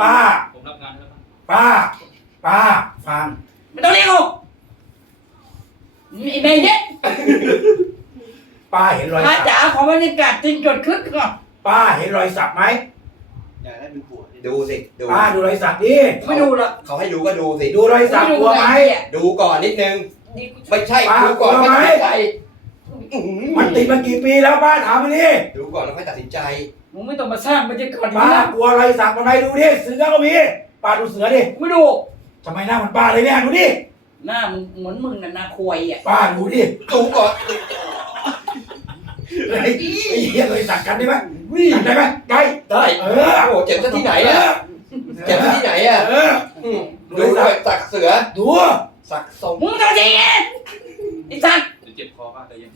ป้าผมรับงานแล้วป้า ป้าฟัง ไม่ต้องเรียกหรมกไอ้เบนเป้าเห็นรอยสักจ๋าขอบรรยากาศจริงจดคึกก่อนป้าเห็นรอยสักไหมอย่าให้เป็นผัวดูสิ ดู ป้าดูรอยสักดิไม่ดูละเขาให้ดูก็ดูสิ ดูรอยสักกลัวไหมดูก่อนนิดนึง ไม่ใช่ ดูก่อนไม่ใช่มันติดมากี่ปีแล้วป้าถามมานี่ ดูก่อนแล้วค่อยตัดสินใจึงไม่ต้องมาสร้างบรรยากาศป้ากลัวอะไรสักงอะไรดูดิเสือก็มีป้าดูเสือดิไม่ดูทำไมหน้ามันป้าเลยเนี่ยดูดิหน้ามเหมือนมึงน่ะนาควยอ่ะป้าดูดิดูก่อนไอ้เหี้เลยสักกันได้ไหมได้ไหมได้ได้เออโอ้เจ็บที่ไหนอ่ะเจ็บที่ไหนอ่ะเออดูด้สักเสือดูสักสมมึงทำอะไรเนี่ยไอ้สัตวจะเจ็บคอป้าแต่ยัง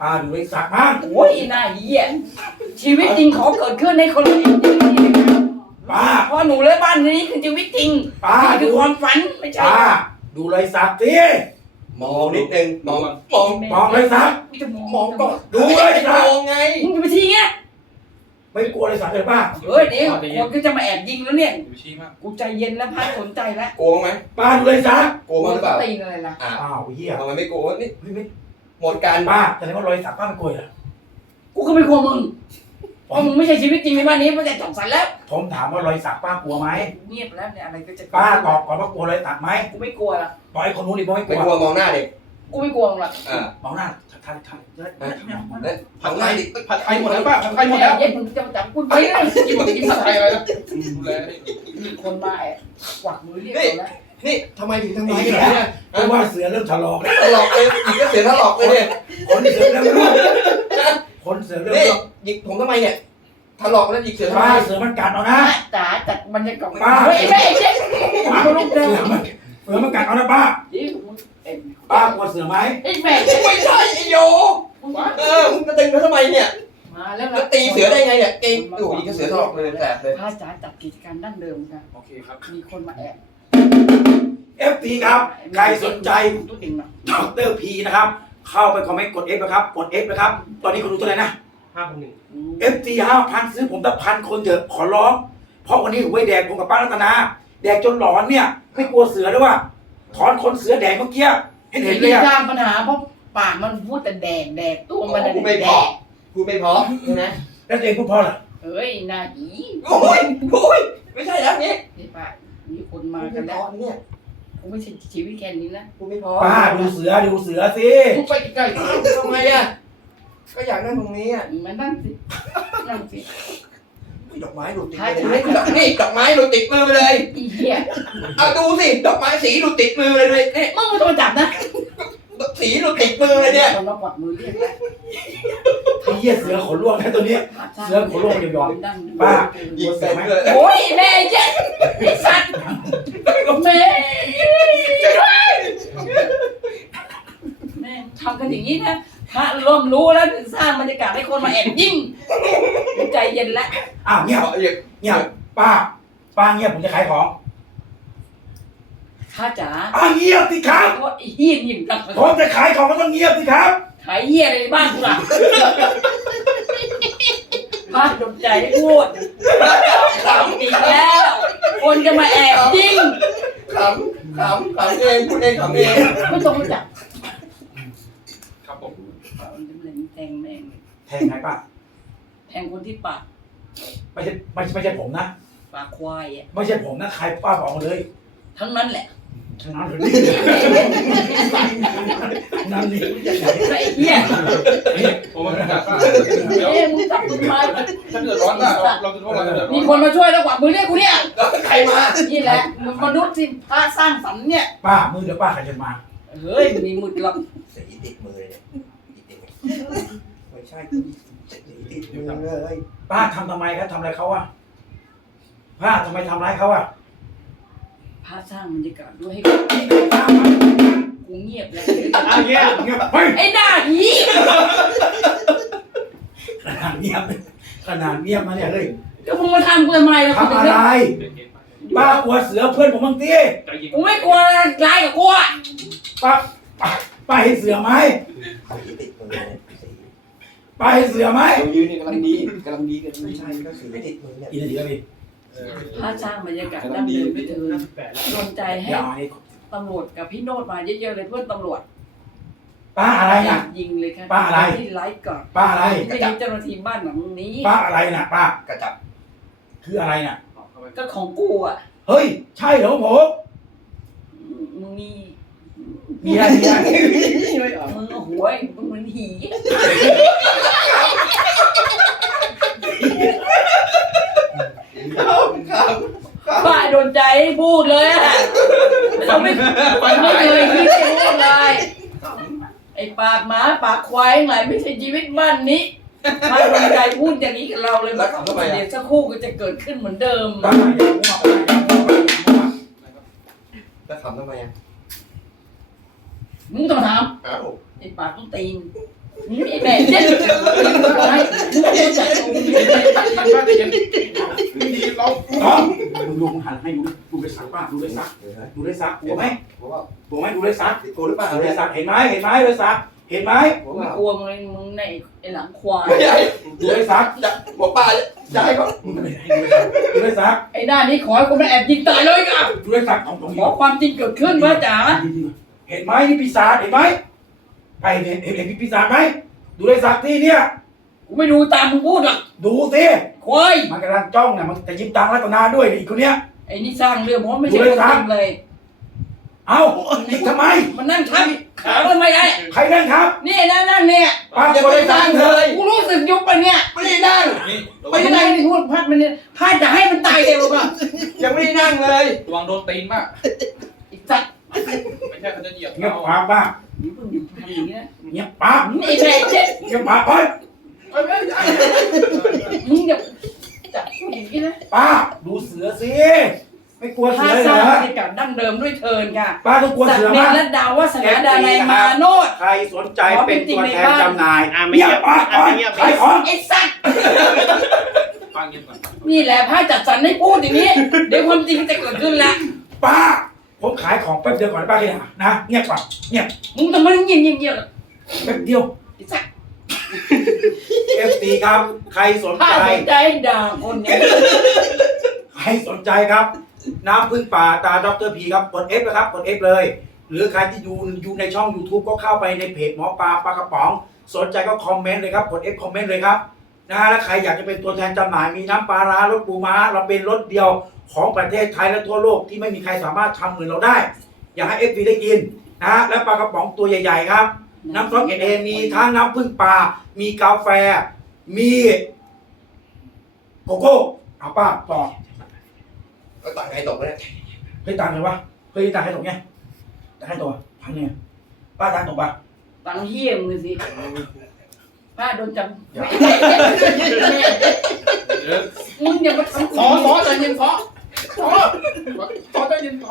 ปาดูไอสักมากโอ้ยนายเหี้ยชีวิตจริงเขาเกิดขึ้นในคนรี้ป้าพ่อหนูและบ้านนี้คือชีวิตจริงป้าคือความฝันไม่ใช่ป้าดูไอ้สักทีมองนิดนึงมองมองมองไอ้สักมองก่อนดูไอ้สักมองไงมึงจะไปชี้เงี้ยไม่กลัวไอ้สักเลยป้าเฮ้ยเดี๋ยวคนก็จะมาแอบยิงแล้วเนี่ยกูใจเย็นแล้วพ้าสนใจแล้วกลัวไหมป้าดูเลยสักกลัวมั้งหรือเปล่าตีเลยล่ะอ้าวเฮียทำไมไม่กลัวนี่มดการป้าแต่ไหนว่ารอยสักป้านกลวยอ่ะกูก็ไม่กลัวมึงเพราะมึงไม่ใช่ชีวิตจริงในบ้านนี้มันแต่จบสันแล้ว ผมถามว่ารอยสักป้ากลัวไหมเงียบแล้วเนี่ยอะไรก็จะป้าตอบก่อนว่ากลัวรอยสักไหมกูไม่กลัวล่ะบอกไอ้คนนู้นดิบอกไม่กลัวไม่กลัวมองหน้าดิกูไม่กลัวหรอกมองหน้าทักทายทักทักทายผัดไทยหมดแล้วป้าผัดไทยหมดแล้วเย็นมึงจะจับกูไปกินกินผัดไทยอะไรนะคนมาแอบหวักมือเรียกแล้วนี่ทำไมถึงทำไมเนี่ยเพราะว่าเสือเริ่มถลอกเลยลอกเลยอีกเสือถลอกเลยเนี่ยคนเสือเริ่มร่นะคนเสือเริ่มร่วหญิงผมทำไมเนี่ยถลอกแล้วหญิงเสือทำไมเสือมันกัดเอานะจ๋าจัดมันยังกล่องป้าเฮ้ยไม่ใช่ป้าลูกเน็กเสือมันกัดเอานะป้าป้ากลัวเสือไหมไอ้แม่ไม่ใช่ไอ้โยเออมึงจะตึงมาทำไมเนี่ยแล้วตีเสือได้ไงเนี่ยเองตัว่ยีก็เสือทอกเลยแสกเลยพระอาจารย์จัดกิจการดั้งเดิมค่ะโอเคครับมีคนมาแอบเอฟีครับ ใครสนใจตุดรพีนะครับ เข้าไปคอมเมนต์ กดเอฟนะครับ กดเอฟนะครับ ตอนนี้คุณดู้ตัวไหนนะห้าพันหนึ่งเอฟซีห้าพันซื้อผมตั้งพันคนเถอะขอร้อง เพราะวันนี้ไว้แดงผมกับป้ารัตนา แดงจนหลอนเนี่ยไม่กลัวเสือเลยว่า ถอนคนเสือแดงเมื่อกี้ เห็นเลยอะยามปัญหาเพราะปากมันพูดแต่แดงแดงตัวมันแดงกูไม่พอกูไม่พอนะแล้วเองพูดพอเหรอเฮ้ยนาอีโอ้ยโอ้ยไม่ใช่แล้วนี่ปากมีคนมากันแล้วเนี่ยกูไม่ใช่ชีวิตแค่นี้นะกูไม่พอป้าดูเสือดูเสือสิกูไปไกลทำไมอ่ะก็อยากนั่งตรงนี้อ่ะมันั่งสินั่งสิดอกไม้ดูติดมือดยนี่ดอกไม้ดูติดมือไปเลยเอาดูสิดอกไม้สีดูติดมือไปเลยเนี่ยมึงมาโดนจับนะสีดูุดติดมือเลยเนี่ยมันปวดมือเี่ยไเหียเสือขนล่วงนะตัวเนี้ยเสือขนล่วงยังยอมป้าโอ้ยแม่เจ๊ไอ้สัตว์แม่ทำกันอย่างนี้นะพระร่วมรู้แล้วถึงสร้างบรรยากาศให้คนมาแอบยิ่ง ใจเย็นแล้วอ้าวเงียบ เงียบ ป้า ป้าเงียบผมจะขายของข้าจ๋าอ้าวเงียบสิครับเฮียยิ่งกับผมจะขายของมันต้องเงียบสิครับ ขายเงียอะไรบ้างกูล่ะป้าจมใจพูดขำดีแล้ว คนจะมาแอบยิ่งขำขำขำเองพูดเองขำเองไม่ต้องรู้จักแทงแม่งแทงใครปะแทงคนที่ปากไม่ใช่ไม่ใช่ผมนะ ปากควายไม่ใช่ผมนะใครป้าบอกเลย ทั้งนั้นแหละทั้งนั้นเลยนั่นนี่ไอ้เหี้ยผมไม่จับป้าเี้มึงจับคนมาฉันเดือดร้อนนะเราจะพูดอะไรมีคนมาช่วยแล้วกว่ามึงเรียกกูเนี่ยแล้วใครมา นี่แหละ มันมนุษย์สิพระสร้างสรรค์เนี่ย ป้ามือเดี๋ยวป้าใครจะมาเฮ้ยมีมุดหลับเสียดิบมือเลยช่ติดิอยู่งเลยป้าทำทำไมครับทำอะไรเขาอะป้าทำไมทำาร้ายเขาอะพระสร้างบรรยากาศด้วยให้กูเงียบเลยเงียบเงียบไอ้หน้าหี้ขนาดเงียบขนาดเงียบมาเนี่ยเลยก็พวกมาทำเพื่ออะไรทำอะไรป้ากลัวเสือเพื่อนผมบางทีกูไม่กลัวอะไรกลัวป้าป้าเห็นเสือไหมไปเสือไหมยืนนี่กำลังดีกำลังดีกันใช่ก็คือไม่ติดมือเนี่ยอินเดียมีถ้าสร้างบรรยากาศดังเดิมไม่ถือโดนใจให้ตำรวจ กับพี่โนดมา เยอะๆเลยเพื่อนตำรวจป้าอะไรน่ะ ยิงเลยครับป้าอะไรที่ไลฟ์ก่อนป้าอะไรที่ยิงเจ้าหน้าที่บ้านหลังนี้ป้าอะไรน่ะ ป้ากระจับ คืออะไรน่ะ ก็ของกูอ่ะ เฮ้ย ใช่เหรอผมมึงนี่มีอะไรมีอะไรมึงหวยมึงมันหีจให้พูดเลยอะไม่ไม่เคยคิดพูดเลยไอ้ปากหมา ปากควายไหนไม่ใช่ชีวิตบ้านนี้มาคนใจพูดอย่างนี้กับเราเลยแบบเดี๋ยวสักคู่ก็จะเกิดขึ้นเหมือนเดิม แล้วทำทำไมอ่ะมึงต้องทำไอ้ปากต้องตีนไอ้แม่เจ๊ดมึงเงโยงหันให้ดูดูได้ซักป้าดูได้ซักดูได้ซักกลัวไหมกลัวไหมดูได้ซักกลัวหรือเปล่าดูได้สัก เห็นไหมเห็นไหมดูได้สักเห็นไหมกลัวมึงมึงในไอ้หลังควายไม่ให่ดูได้ซักอยากบอกป้าเยจะให้เขาดูได้ซักไอ้หน้านี้ขอให้กูไม่แอบยิงตายเลยกับดูได้ซักของตรงนี้ขอความจริงเกิดขึ้นมาจ๋าเห็นไหมนี่ปีศาจ เห็นไหมใครเห็นเห็นพิซปีศาไหมดูได้ซักที่เนี้ยูไม่ดูตามมึงพูดหรอก ดูสิควยมันกำลังจ้องเนี่ยมันจะยิ้มตังรัตนาด้วยอีกคนเนี้ยไอ้นี่สร้างเรื่องมัผมไม่ใช่สร้างเลย เอาทำไม มันนั่งทับขาทำไมไอ้ใครนั่งทับ นี่นั่งนั่งเนี่ยอย่าไปนั่งเลยกูรู้สึกยุบไปเนี่ยไม่ได้นั่งไม่ได้ไม่พูดพลาดมันเนี่ยพลาดจะให้มันตายเองหรือเปล่ะยังไม่ได้นั่งเลยวางโดนตีนมากอีกสัตว์ไม่ใช่เขาเหียบเงียบปาก้างเงียบปากเงียบปากไอ้แม่เจ๊เงียบปากไปม่ใช่มึย่จับผู้หญิงนะป้า ดูเสือสิไม่กลัวเสือเลยนะการดั้งเดิมด้วยเทินค่ะ ป้าต้องกลัวเสือมากและดาวว่าสนาดใไมาโนดใครสนใจเป็นตัวแทนจำหน่ายเนี่ยป้าอ่อนใครอ่อไอ้สัตว์นี่แหละพ่อจัดสรรให้พูดอย่างนี้เดี๋ยวความจริงจะเกิดขึ้นละป้าผมขายของแป๊บเดียวก่อนป้าเฮียนะเงียบก่อนเงียบมึงทำไมเงียบเงียบเงียบแป๊บเดียวไอ้สักเอฟซีครับ ใครสนใจใครสนใจด่าคนเนี้ยใครสนใจครับ น้ำพึ่งป่าตาด็อกเตอร์พี ครับ กดเอฟนะครับกดเอฟเลย หรือใครที่อยู่อยู่ในช่อง YouTube ก็เข้าไปในเพจหมอปลาปลากระป๋อง สนใจก็คอมเมนต์เลยครับกดเอฟคอมเมนต์เลยครับนะฮะและใครอยากจะเป็นตัวแทนจำหน่ายมีน้ำปลาร้ารถปูม้า เราเป็นรถเดียวของประเทศไทยและทั่วโลกที่ไม่มีใครสามารถทำเหมือนเราได้ อยากให้เอฟซีได้กินนะฮะและปลากระป๋องตัวใหญ่ ๆครับน้ำส้มเอเอมีทั้งน้ำพึ่งปลา มีกาแฟ มี โกโก้เอาป้าต่อก็ตายให้ตกเลยเฮ้ยตายเลยวะเฮ้ยตายให้ตกไงตายให้ตกทำไง ป้าตายตกปะตังเฮี้ยมือสิป้าโดนจับมึงอย่ามาทำกูสอสอใจเย็นสอสอสอใจเย็นสอ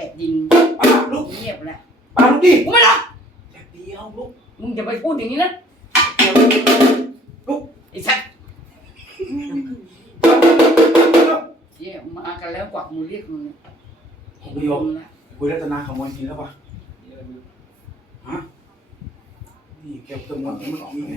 แอบยิงลุกเงียบแล้วปาลุกดิกูไม่รักอย่เดียวลูกมึงจะไปพูดอย่างนี้นะลูกไอ้สัดเยี่ยมากันแล้วกวักมือเรียกมึงเลยผมไมยมแล้วคุยรัตนาขโมยกินแล้วป่ะฮะ นี่เก็บตัวมันมันออกยัไง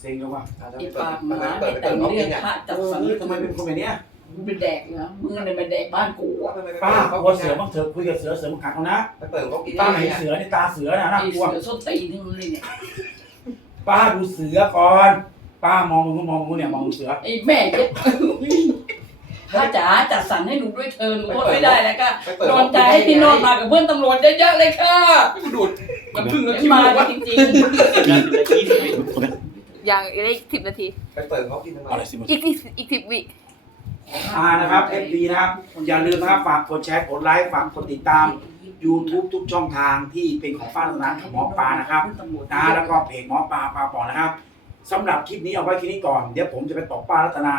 เซ็งแล้วป่ะไอ้ปากหมาไม่แต่งเรื่องพระจับสังเกตทำไมเป็นคนแบบเนี้ยมึงเป็นแดกเหรอมึงอะไรมนแดกบ้านกูป้าป้าเสือมัางเถอะคุยกับเสือเสือมึงขังเขานะไป้าไหนเสือนี่ตาเสือนะน่ากลัวเสือส้นตีนี่มึงเลยเนี่ยป้าดูเสือก่อนป้ามองมึงก็มองมึงเนี่ยมองเสือไอ้แม่็ป้าจ๋าจัดสรรให้หนูด้วยเธอหนูไม่ได้แล้วก็นอนใจให้พี่นอนมากับเพื่อนตำรวจเยอะๆเลยค่ะดูดมันพึ่งที่มาจริงๆอย่างอีกสิบนาทีไปเปิดเขากินทำไมอีกอีกสิบวิอานะครับ FB นะครับ อย่าลืมนะครับ ฝากกดแชร์ กดไลค์ ฝากกดติดตาม YouTube ทุกช่องทางที่เป็นของฟ้าธนาขหมอปลา นะครับนะแล้วก็เพจหมอปลา ปลาปอนะครับ สำหรับคลิปนี้เอาไว้คลิปนี้ก่อน เดี๋ยวผมจะไปตอกป้ารัตนา